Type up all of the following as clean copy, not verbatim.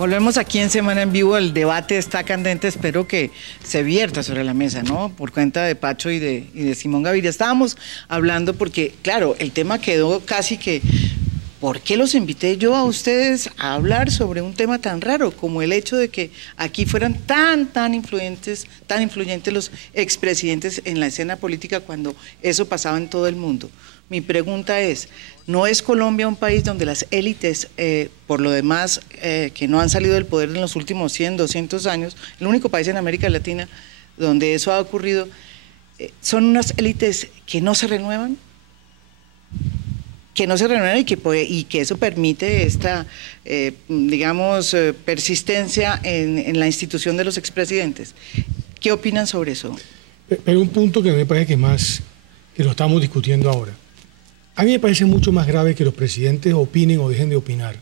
Volvemos aquí en Semana en Vivo. El debate está candente. Espero que se vierta sobre la mesa, ¿no? Por cuenta de Pacho y de Simón Gaviria. Estábamos hablando porque, claro, el tema quedó casi que... ¿Por qué los invité yo a ustedes a hablar sobre un tema tan raro como el hecho de que aquí fueran tan influyentes los expresidentes en la escena política cuando eso pasaba en todo el mundo? Mi pregunta es, ¿no es Colombia un país donde las élites, por lo demás, que no han salido del poder en los últimos 100, 200 años, el único país en América Latina donde eso ha ocurrido, son unas élites que no se renuevan? Que no se renuevan y que eso permite esta, persistencia en la institución de los expresidentes. ¿Qué opinan sobre eso? Pero un punto que me parece que más, que lo estamos discutiendo ahora. A mí me parece mucho más grave que los presidentes opinen o dejen de opinar,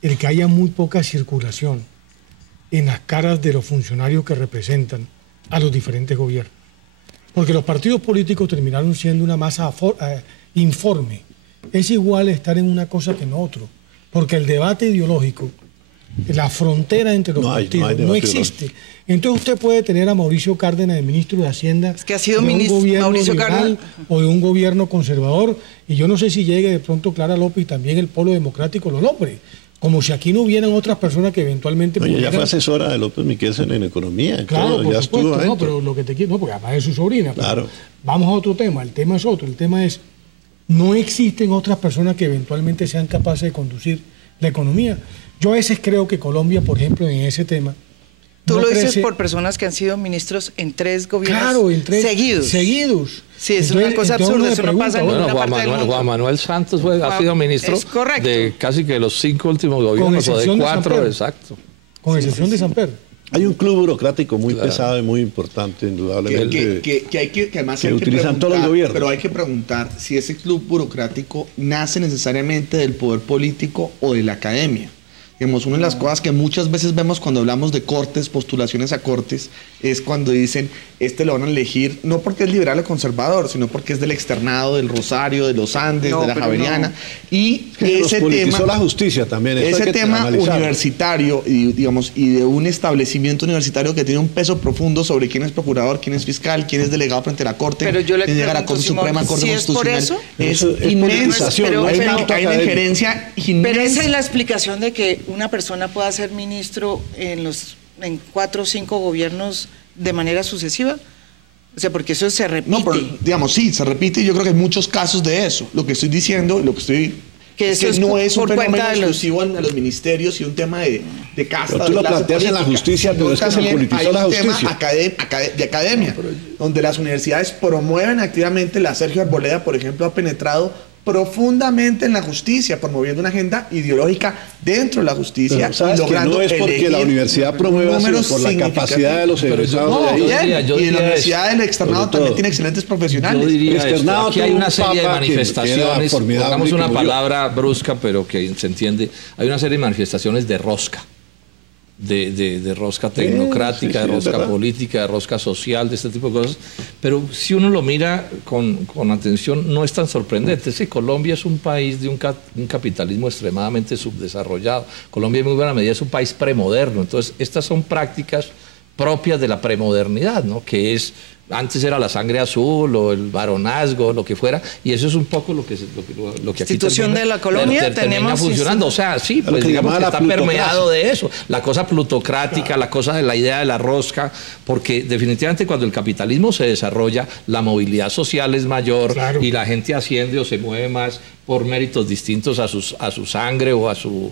el que haya muy poca circulación en las caras de los funcionarios que representan a los diferentes gobiernos. Porque los partidos políticos terminaron siendo una masa informe. Es igual estar en una cosa que en otro, porque el debate ideológico, la frontera entre los partidos no existe. Entonces usted puede tener a Mauricio Cárdenas de ministro de Hacienda, es que ha sido de un gobierno Mauricio liberal Cárdenas o de un gobierno conservador, y yo no sé si llegue de pronto Clara López y también el Polo Democrático lo nombre, como si aquí no hubieran otras personas que eventualmente pudieran... Ella fue asesora de López Miquelsen en economía. Claro, todo, por ya supuesto, estuvo no, pero lo que te quiero, no, porque además es su sobrina. Claro. Vamos a otro tema, el tema es otro, el tema es, no existen otras personas que eventualmente sean capaces de conducir la economía. Yo a veces creo que Colombia, por ejemplo, en ese tema... Tú lo dices por personas que han sido ministros en 3 gobiernos, claro, en 3 seguidos. Sí, es una cosa absurda, eso no pasa en ninguna parte del mundo. Juan Manuel Santos ha sido ministro de casi que los 5 últimos gobiernos, o de 4, exacto. Con excepción de Samper. Hay un club burocrático muy pesado y muy importante, indudablemente, que además que utilizan todos los gobiernos. Pero hay que preguntar si ese club burocrático nace necesariamente del poder político o de la academia. Digamos, una de las cosas que muchas veces vemos cuando hablamos de cortes, postulaciones a cortes, es cuando dicen, lo van a elegir, no porque es liberal o conservador, sino porque es del externado, del Rosario, de los Andes, de la Javeriana. No. Y ese tema... la justicia también. Ese tema universitario, y de un establecimiento universitario que tiene un peso profundo sobre quién es procurador, quién es fiscal, quién es delegado frente a la Corte, quién llega a la Corte Suprema, Corte Constitucional. Es inmensa. Hay una injerencia inmensa. Pero esa es la explicación de que una persona pueda ser ministro en 4 o 5 gobiernos de manera sucesiva. O sea, porque eso se repite. No, pero sí, se repite, y yo creo que hay muchos casos de eso. Lo que estoy diciendo, que no es un fenómeno exclusivo de los ministerios y un tema de casta. Pero tú lo planteas en la justicia, pero es que se politizó la justicia. Hay un tema de academia, donde las universidades promueven activamente. La Sergio Arboleda, por ejemplo, ha penetrado profundamente en la justicia, promoviendo una agenda ideológica dentro de la justicia. Pero sabes que no es porque la universidad promueva, sino por la capacidad de los egresados de ahí. Y la universidad del externado también tiene excelentes profesionales. Yo diría esto, aquí hay una serie de manifestaciones, pongamos una palabra brusca, pero que se entiende, hay una serie de manifestaciones de rosca. De rosca tecnocrática, de rosca política, de rosca social, de este tipo de cosas. Pero si uno lo mira con atención, no es tan sorprendente. Sí, Colombia es un país de un capitalismo extremadamente subdesarrollado. Colombia en muy buena medida es un país premoderno. Entonces, estas son prácticas propias de la premodernidad, ¿no? Que es... Antes era la sangre azul o el varonazgo, lo que fuera, y eso es un poco lo que aquí institución de la colonia termina funcionando. O sea, sí, pues digamos que está permeado de eso. La cosa plutocrática, la cosa de la idea de la rosca, porque definitivamente cuando el capitalismo se desarrolla, la movilidad social es mayor y la gente asciende o se mueve más por méritos distintos a su sangre o a sus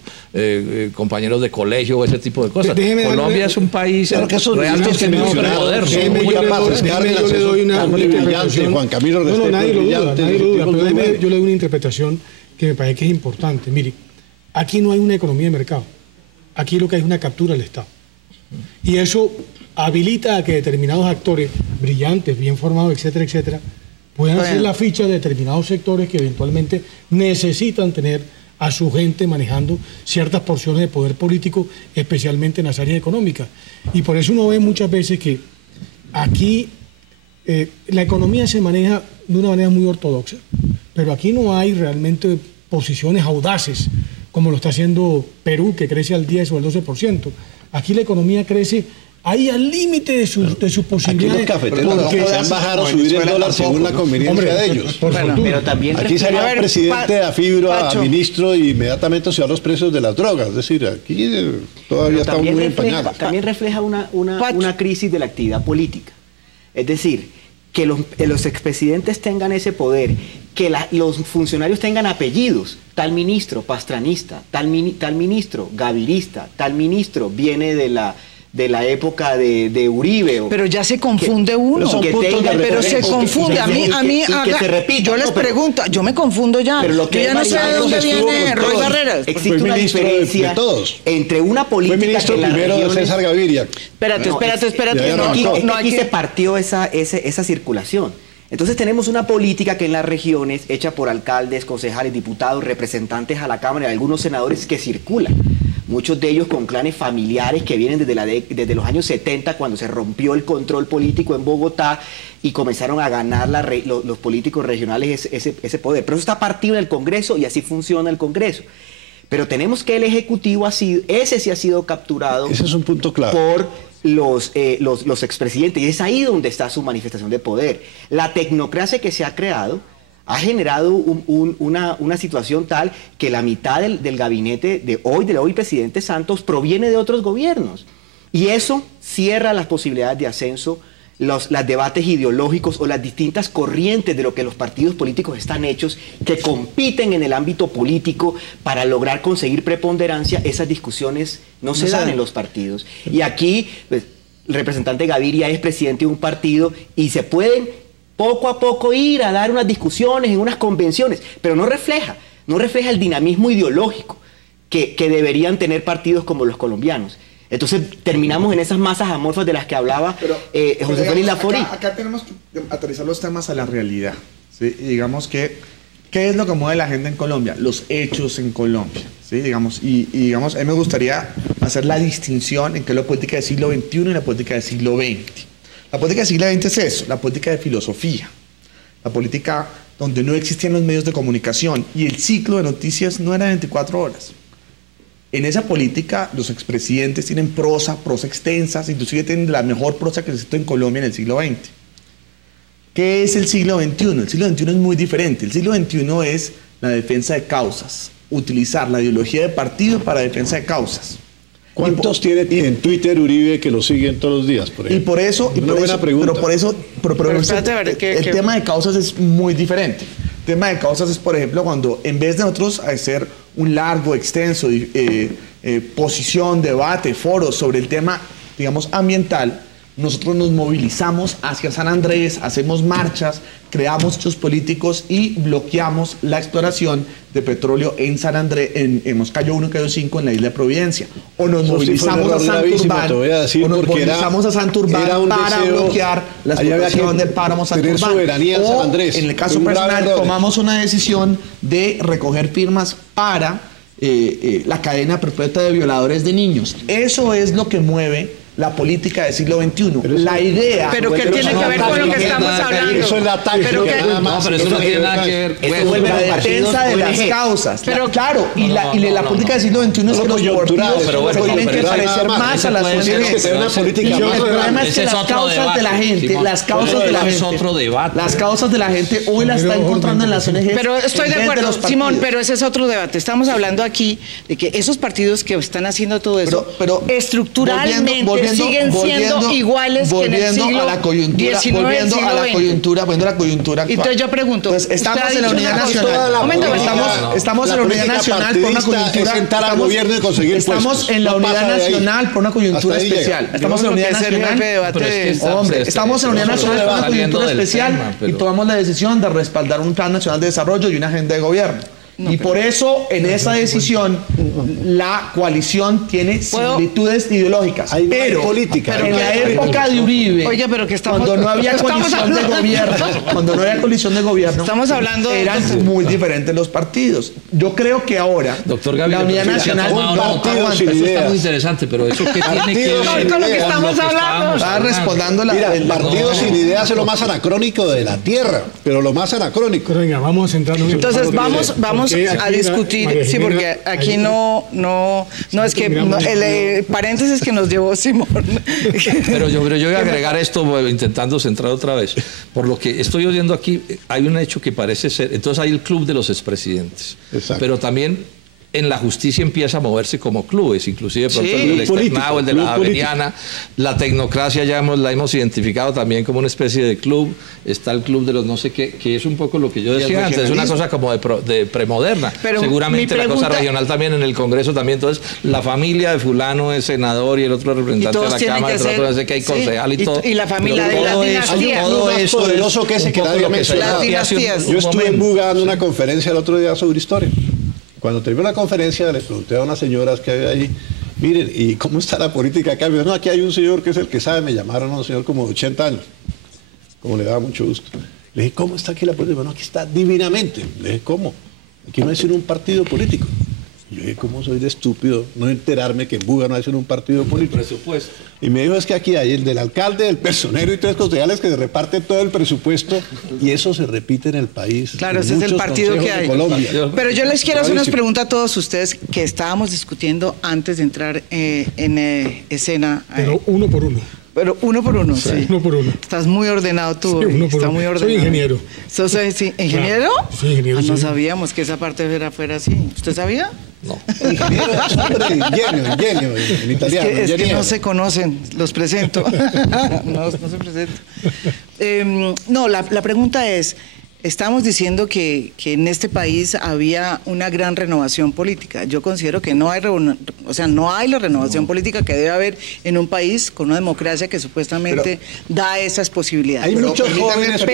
compañeros de colegio o ese tipo de cosas. Colombia es un país realmente muy moderno, muy capaz. Yo le doy una interpretación. Juan Camilo, nadie lo duda, pero yo le doy una interpretación que me parece que es importante. Mire, aquí no hay una economía de mercado. Aquí lo que hay es una captura del Estado. Y eso habilita a que determinados actores brillantes, bien formados, etcétera, etcétera, puedan hacer la ficha de determinados sectores que eventualmente necesitan tener a su gente manejando ciertas porciones de poder político, especialmente en las áreas económicas. Y por eso uno ve muchas veces que aquí la economía se maneja de una manera muy ortodoxa, pero aquí no hay realmente posiciones audaces como lo está haciendo Perú, que crece al 10 o al 12%. Aquí la economía crece ahí al límite de sus posibilidades. Aquí los cafeteros no pueden bajar o subir el dólar según la conveniencia de ellos. Pero también aquí salía el presidente a Fibro, a ministro, y inmediatamente se van los precios de las drogas. Es decir, aquí todavía estamos muy empañados. También refleja una crisis de la actividad política. Es decir, que los expresidentes tengan ese poder, que los funcionarios tengan apellidos, tal ministro pastranista, tal ministro gavirista, tal ministro viene de la época de Uribe. Pero ya se confunde uno. Pero se confunde. A mí, yo les pregunto, yo me confundo ya. Pero yo ya no sé de dónde viene Roy Barreras. Existe una diferencia entre una política fue ministro que primero de César Gaviria. Espérate. Aquí se partió esa circulación. Entonces tenemos una política que en las regiones, hecha por alcaldes, concejales, diputados, representantes a la Cámara y algunos senadores que circulan. Muchos de ellos con clanes familiares que vienen desde los años 70, cuando se rompió el control político en Bogotá y comenzaron a ganar los políticos regionales ese poder. Pero eso está partido en el Congreso y así funciona el Congreso. Pero tenemos que el Ejecutivo ese sí ha sido capturado. Ese es un punto clave. Por los expresidentes, y es ahí donde está su manifestación de poder. La tecnocracia que se ha creado ha generado una situación tal que la mitad del gabinete del hoy presidente Santos proviene de otros gobiernos, y eso cierra las posibilidades de ascenso, los debates ideológicos o las distintas corrientes de lo que los partidos políticos están hechos, que compiten en el ámbito político para lograr conseguir preponderancia. Esas discusiones no se dan en los partidos. Y aquí, pues, el representante Gaviria es presidente de un partido y se pueden poco a poco ir a dar unas discusiones en unas convenciones, pero no refleja el dinamismo ideológico que deberían tener partidos como los colombianos. Entonces terminamos en esas masas amorfas de las que hablaba José Félix Laforí. Acá tenemos que aterrizar los temas a la realidad, ¿sí? Y digamos que, ¿qué es lo que mueve la agenda en Colombia? Los hechos en Colombia, ¿sí? Digamos, digamos, a mí me gustaría hacer la distinción en qué es la política del siglo XXI y la política del siglo XX. La política del siglo XX es eso, la política de filosofía, la política donde no existían los medios de comunicación y el ciclo de noticias no era 24 horas. En esa política, los expresidentes tienen prosa extensas, inclusive tienen la mejor prosa que existe en Colombia en el siglo XX. ¿Qué es el siglo XXI? El siglo XXI es muy diferente. El siglo XXI es la defensa de causas, utilizar la ideología de partido para defensa de causas. ¿Cuántos tiene en Twitter Uribe que lo siguen todos los días? Por ejemplo? Y por eso, el tema de causas es muy diferente. El tema de causas es, por ejemplo, cuando en vez de nosotros hacer un largo, extenso posición, debate, foro sobre el tema, digamos, ambiental, nosotros nos movilizamos hacia San Andrés, hacemos marchas, creamos hechos políticos y bloqueamos la exploración de petróleo en San Andrés, en Moscayo 1 y Cayo 5 en la isla de Providencia. O nos movilizamos a Santurbán para bloquear la explotación del páramo Santurbán. O en el caso personal tomamos una decisión de recoger firmas para la cadena perpetua de violadores de niños. Eso es lo que mueve la política del siglo XXI. La idea... ¿Pero qué tiene que ver con lo que estamos hablando? Eso es la táctica. No, pero eso no tiene nada que ver. Eso vuelve la defensa de las causas. Pero claro, y la política del siglo XXI es que los partidos tienen que parecer más a las ONGs. El problema es que las causas de la gente, las causas de la gente hoy las está encontrando en las ONGs. Pero estoy de acuerdo, Simón, pero ese es otro debate. Estamos hablando aquí de que esos partidos que están haciendo todo eso, estructuralmente siguen siendo iguales que en el siglo XIX, volviendo a la coyuntura actual. Entonces yo pregunto, pues estamos en la unidad nacional. Estamos en la unidad nacional por una coyuntura. Estamos en la unidad nacional por una coyuntura especial. Estamos en la unidad nacional. Hombre, estamos en la unidad nacional por una coyuntura especial y tomamos la decisión de respaldar un plan nacional de desarrollo y una agenda de gobierno. Y por eso, en esa decisión, la coalición tiene similitudes ideológicas. Pero en la época de Uribe, cuando no había coalición de gobierno, estamos hablando eran muy diferentes los partidos. Yo creo que ahora, la Unidad Nacional... Eso está muy interesante, pero ¿eso qué tiene que ver con lo que estamos hablando? Estaba respondiendo el partido sin ideas es lo más anacrónico de la tierra, pero lo más anacrónico. Pero venga, vamos a centrarnos en... Entonces, vamos vamos a discutir, sí, porque aquí no es que el paréntesis que nos llevó Simón. Pero yo voy a agregar esto intentando centrar otra vez. Por lo que estoy oyendo aquí, hay un hecho que parece ser, entonces hay el club de los expresidentes. Exacto. Pero también en la justicia empieza a moverse como clubes, inclusive de pronto el externado, el de la Javeriana, la tecnocracia la hemos identificado también como una especie de club, está el club de los no sé qué, que es un poco lo que yo decía antes, es una cosa como de premoderna. Pero seguramente la cosa regional también en el Congreso también, entonces la familia de fulano es senador y el otro representante de la Cámara, el otro no sé qué, hay concejal y todo. Y la familia de las dinastías. Todo eso poderoso que ese que nadie mencionaba. Yo estuve en Buga dando una conferencia el otro día sobre historia. Cuando terminó la conferencia, les pregunté a unas señoras que había ahí, miren, ¿y cómo está la política acá? Me dijeron, no, aquí hay un señor que es el que sabe, me llamaron a un señor como de 80 años, como le daba mucho gusto. Le dije, ¿cómo está aquí la política? Bueno, aquí está divinamente. Le dije, ¿cómo? Aquí no hay sino un partido político. Y yo dije, ¿cómo soy de estúpido no enterarme que en Buga no hay sino un partido político? Presupuesto. Y me dijo, es que aquí hay el del alcalde, el personero y tres concejales que se reparten todo el presupuesto y eso se repite en el país. Claro, ese es el partido que hay. Pero yo les quiero hacer unas preguntas a todos ustedes que estábamos discutiendo antes de entrar en escena. Pero uno por uno. Pero uno por uno, sí. Uno por uno. Estás muy ordenado tú. Sí, uno por Está uno. muy ordenado. Soy ingeniero. ¿Sos ingeniero? Soy ingeniero. No sabíamos que esa parte fuera así. ¿Usted sabía? No. Ingeniero, ingenio, en italiano. Es que no se conocen, los presento. no se presentan. No, la pregunta es, estamos diciendo que en este país había una gran renovación política. Yo considero que no hay la renovación política que debe haber en un país con una democracia que supuestamente da esas posibilidades. Hay muchos jóvenes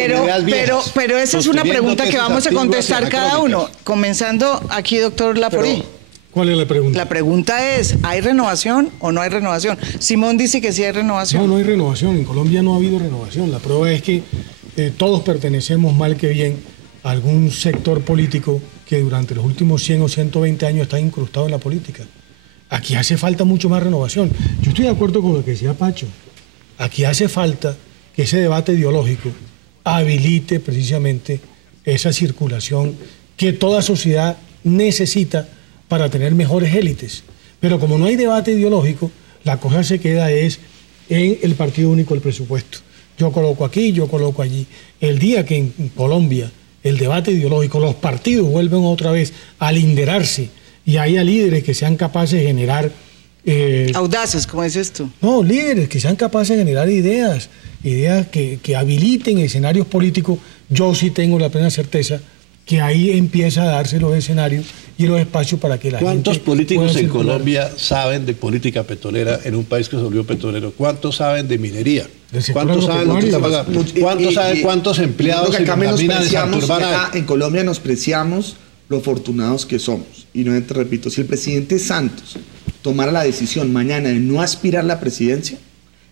pero esa es una pregunta que vamos a contestar cada uno, comenzando aquí, doctor Laforí. ¿Cuál es la pregunta? La pregunta es, ¿hay renovación o no hay renovación? Simón dice que sí hay renovación. No hay renovación. En Colombia no ha habido renovación. La prueba es que todos pertenecemos mal que bien a algún sector político que durante los últimos 100 o 120 años está incrustado en la política. Aquí hace falta mucho más renovación. Yo estoy de acuerdo con lo que decía Pacho. Aquí hace falta que ese debate ideológico habilite precisamente esa circulación que toda sociedad necesita para tener mejores élites. Pero como no hay debate ideológico, la cosa se queda en el partido único del presupuesto. Yo coloco aquí, yo coloco allí. El día que en Colombia el debate ideológico, los partidos vuelven otra vez a linderarse y haya líderes que sean capaces de generar... audaces, como dices tú. No, líderes que sean capaces de generar ideas que habiliten escenarios políticos. Yo sí tengo la plena certeza que ahí empieza a darse los escenarios y los espacios para que la gente... ¿Cuántos políticos en Colombia saben de política petrolera en un país que se volvió petrolero? ¿Cuántos saben de minería? ¿Cuántos saben lo que está pasando? ¿Cuántos saben cuántos empleados en la mina de Santurbán hay? En Colombia menospreciamos lo afortunados que somos. Y nuevamente repito, si el presidente Santos tomara la decisión mañana de no aspirar a la presidencia,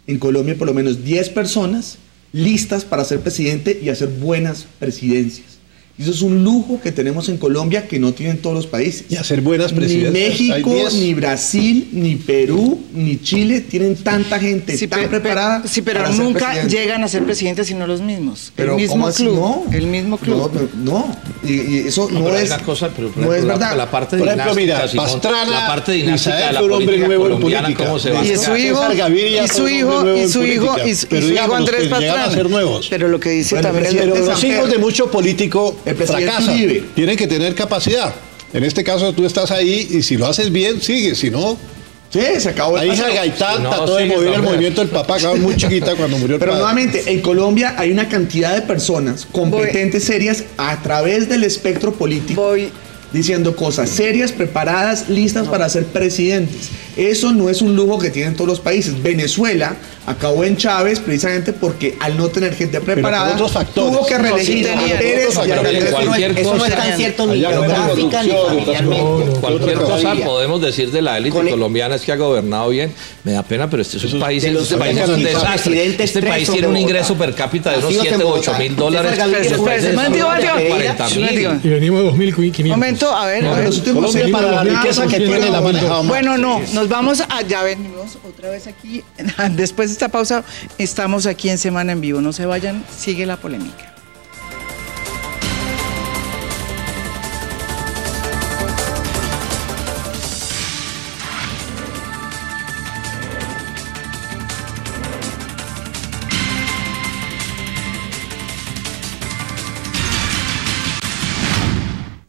en Colombia hay por lo menos 10 personas listas para ser presidente y hacer buenas presidencias. Y eso es un lujo que tenemos en Colombia que no tienen todos los países. Y hacer buenas presidencias. Ni México, ni Brasil, ni Perú, ni Chile tienen tanta gente tan preparada. Sí, pero nunca llegan a ser presidentes sino los mismos. Pero el mismo ¿cómo así? club. No. El mismo club. No. Y eso no es. La cosa, pero no es verdad. La parte por ejemplo, dinástica, mira, Pastrana, la parte dinástica de la fue un hombre política nuevo en colombiana, política. ¿cómo se va a Y su hijo Andrés Pastrana. Pero lo que dice también los hijos de mucho político fracasan. Tienen que tener capacidad. En este caso tú estás ahí y si lo haces bien, sigue. Si no, sí, se acabó. La hija de Gaitán trató de mover el movimiento del papá, estaba muy chiquita cuando murió el padre. Pero nuevamente, en Colombia hay una cantidad de personas competentes, serias, a través del espectro político, diciendo cosas serias, preparadas, listas para ser presidentes. Eso no es un lujo que tienen todos los países. Venezuela acabó en Chávez precisamente porque al no tener gente preparada tuvo que reelegir a Pérez. Eso no es tan cierto ni geográfica ni familiarmente. Cualquier cosa podemos decir de la élite colombiana es que ha gobernado bien. Me da pena, pero este es un país, es un desastre. Este país tiene un ingreso per cápita de unos 7 o 8 mil dólares. Y venimos 2.500. Momento, a ver. Colombia para la riqueza que tiene la manejado. Bueno, no, nos vamos a, ya venimos otra vez aquí. Después de esta pausa, estamos aquí en Semana en Vivo. No se vayan, sigue la polémica.